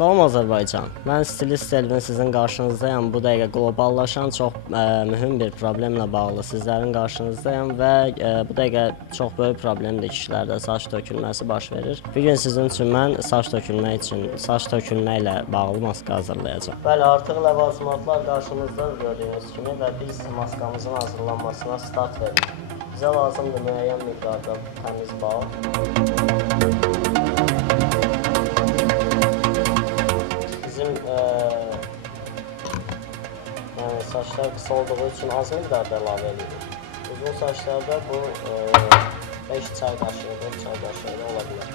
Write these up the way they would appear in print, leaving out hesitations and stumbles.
Salam Azərbaycan. Mən stilist Elvin sizin qarşınızdayam. Bu dəqiqə qloballaşan çox mühüm bir problemlə bağlı sizlərin qarşınızdayam və bu dəqiqə çox böyük problemdir, kişilərdə saç tökülməsi baş verir. Bu gün sizin üçün mən saç tökülməklə bağlı maska hazırlayacağam. Bəli, artıq ləvazimatlar qarşınızda gördüyünüz kimi və biz maskamızın hazırlanmasına start veririk. Bizə lazımdır müəyyən miqdarda təmiz bal. Yəni saçlar qısa olduğu üçün az miqdarda əlavə edilir. Uzun saçlarda bu 5 çay qaşığı, 4 çay qaşığı da ola bilər.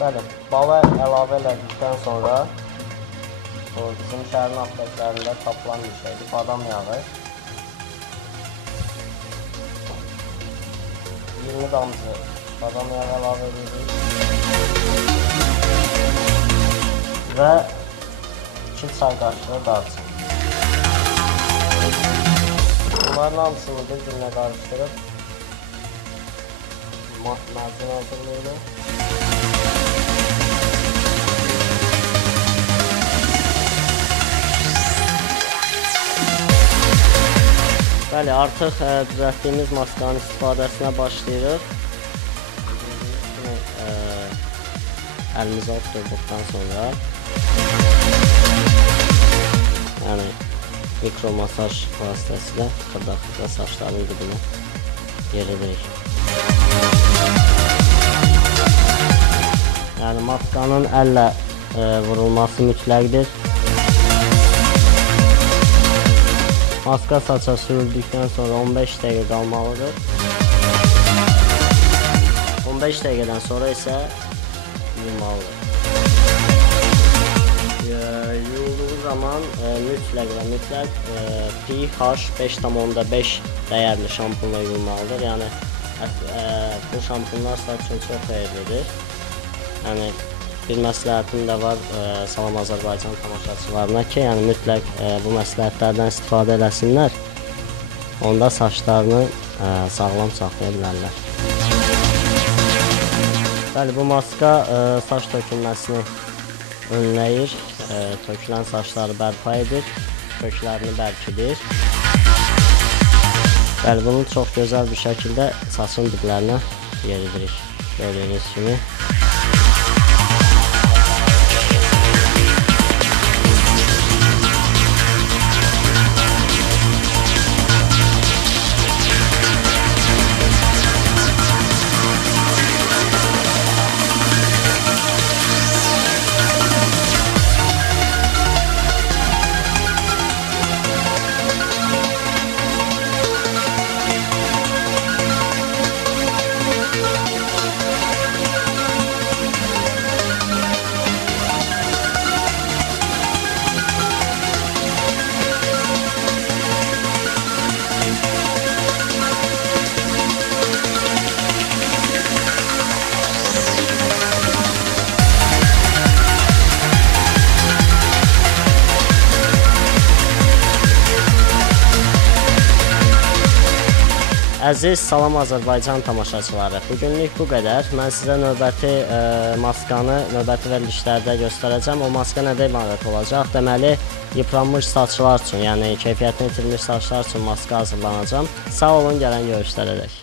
Bəli, balı əlavə elədikdən sonra bizim şəhərin apteklərində tapılan bir şeydir, badam yağı. 20 damcı badam yağı əlavə edirik. Və 2 çay qaşığı darçın. Bunların hamısını bir-birinə qarışdırıb mərcin hazırlayırıq. Bəli, artıq düzəltdiyimiz maskanın istifadəsinə başlayırıq. Əlimizə oturduqdan sonra yəni mikromasaj vasitəsilə xırda-xırda saçların dibinə yeridirik. Yəni maskanın əllə vurulması mütləqdir. Maska saça sürüldükdən sonra 15 dəqiqə qalmalıdır. 15 dəqiqədən sonra isə yuyulmalıdır. Yuyulduğu zaman mütləq pH 5,5 dəyərli şampunla yuyulmalıdır. Yəni bu şampunlar saç üçün çox xeyirlidir. Yəni bir məsləhətim də var Salam Azərbaycan tamaşaçılarına ki, yəni mütləq bu məsləhətlərdən istifadə eləsinlər. Onda saçlarını sağlam saxlaya bilərlər. Bəli, bu maska saç tökülməsini önləyir, tökülən saçları bərpa edir, köklərini bərkidir. Bəli, bunu çox gözəl bir şəkildə saçın diblərinə yeridirik, gördüyünüz kimi. Əziz Salam Azərbaycan tamaşaçıları, bugünlük bu qədər. Mən sizə növbəti maskanı növbəti verilişlərdə göstərəcəm. O maska nədə ibarət olacaq? Deməli, yıpranmış saçlar üçün, yəni keyfiyyətini itirmiş saçlar üçün maska hazırlanacam. Sağ olun, gələn görüşlərədək.